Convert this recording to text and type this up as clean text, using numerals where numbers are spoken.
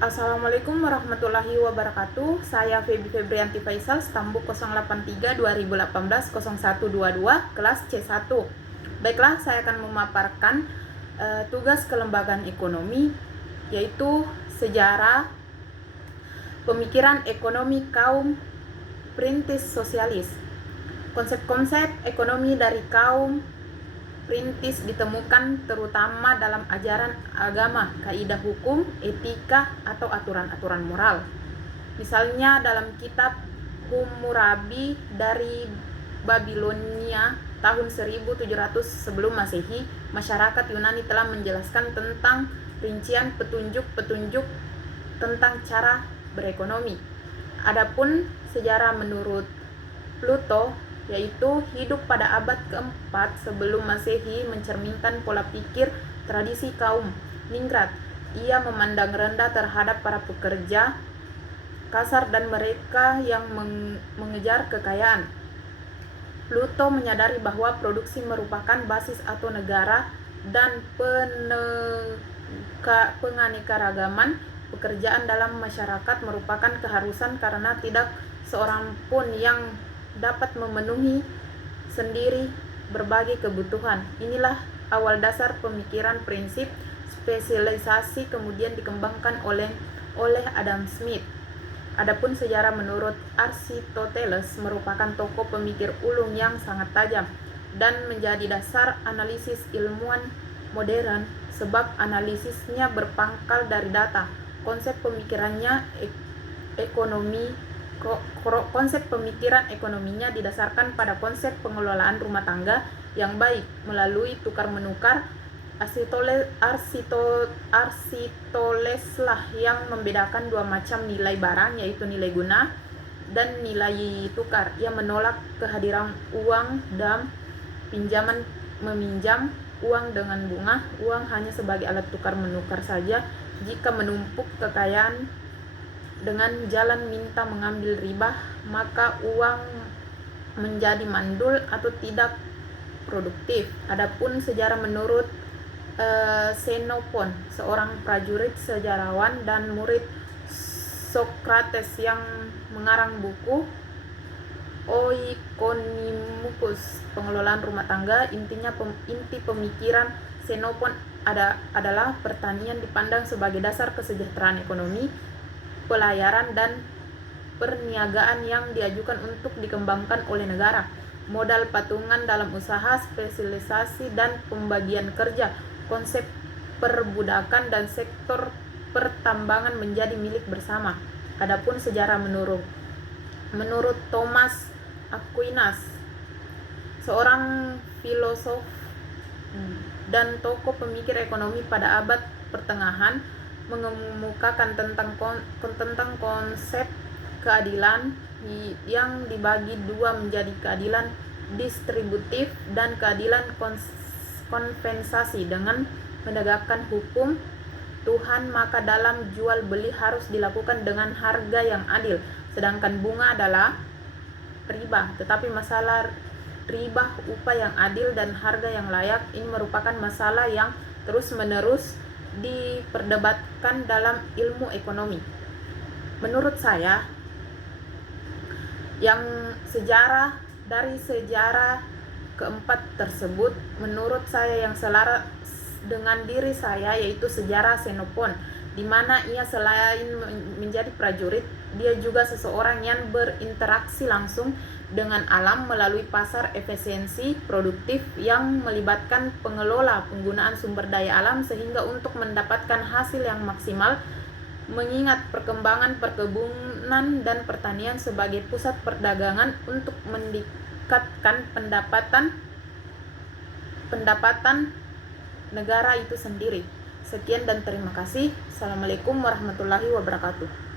Assalamualaikum warahmatullahi wabarakatuh. Saya Feby Febrianti Faisal, Stambuk 083 2018 0122, kelas C1. Baiklah, saya akan memaparkan tugas kelembagaan ekonomi, yaitu sejarah pemikiran ekonomi kaum perintis sosialis. Konsep-konsep ekonomi dari kaum perintis ditemukan terutama dalam ajaran agama, kaidah hukum, etika, atau aturan-aturan moral. Misalnya dalam kitab Hammurabi dari Babilonia tahun 1700 sebelum Masehi, masyarakat Yunani telah menjelaskan tentang rincian petunjuk-petunjuk tentang cara berekonomi. Adapun sejarah menurut Pluto, yaitu hidup pada abad keempat sebelum Masehi, mencerminkan pola pikir tradisi kaum ningrat. Ia memandang rendah terhadap para pekerja kasar dan mereka yang mengejar kekayaan. Pluto menyadari bahwa produksi merupakan basis atau negara dan penganekaragaman pekerjaan dalam masyarakat merupakan keharusan karena tidak seorang pun yang dapat memenuhi sendiri berbagai kebutuhan. Inilah awal dasar pemikiran prinsip spesialisasi kemudian dikembangkan oleh Adam Smith. Adapun sejarah menurut Aristoteles merupakan tokoh pemikir ulung yang sangat tajam dan menjadi dasar analisis ilmuwan modern sebab analisisnya berpangkal dari data. Konsep pemikiran ekonominya didasarkan pada konsep pengelolaan rumah tangga yang baik melalui tukar-menukar. Aristoteleslah yang membedakan dua macam nilai barang, yaitu nilai guna dan nilai tukar. Ia menolak kehadiran uang dan pinjaman meminjam uang dengan bunga. Uang hanya sebagai alat tukar-menukar saja. Jika menumpuk kekayaan dengan jalan minta mengambil riba, maka uang menjadi mandul atau tidak produktif. Adapun sejarah menurut Xenophon, seorang prajurit, sejarawan, dan murid Socrates yang mengarang buku Oikonomicus, pengelolaan rumah tangga. Inti pemikiran Xenophon adalah pertanian dipandang sebagai dasar kesejahteraan ekonomi, pelayaran dan perniagaan yang diajukan untuk dikembangkan oleh negara. Modal patungan dalam usaha, spesialisasi dan pembagian kerja, konsep perbudakan dan sektor pertambangan menjadi milik bersama. Adapun sejarah menurut Thomas Aquinas, seorang filosof dan tokoh pemikir ekonomi pada abad pertengahan, mengemukakan tentang konsep keadilan yang dibagi dua menjadi keadilan distributif dan keadilan kompensasi. Dengan menegakkan hukum Tuhan, maka dalam jual beli harus dilakukan dengan harga yang adil, sedangkan bunga adalah riba. Tetapi masalah riba, upah yang adil dan harga yang layak ini merupakan masalah yang terus-menerus diperdebatkan dalam ilmu ekonomi. Menurut saya, dari sejarah keempat tersebut, menurut saya yang selaras dengan diri saya yaitu sejarah Xenophon, di mana ia selain menjadi prajurit, dia juga seseorang yang berinteraksi langsung dengan alam melalui pasar efisiensi produktif yang melibatkan pengelola penggunaan sumber daya alam sehingga untuk mendapatkan hasil yang maksimal, mengingat perkembangan perkebunan dan pertanian sebagai pusat perdagangan untuk meningkatkan pendapatan negara itu sendiri. Sekian dan terima kasih. Assalamualaikum warahmatullahi wabarakatuh.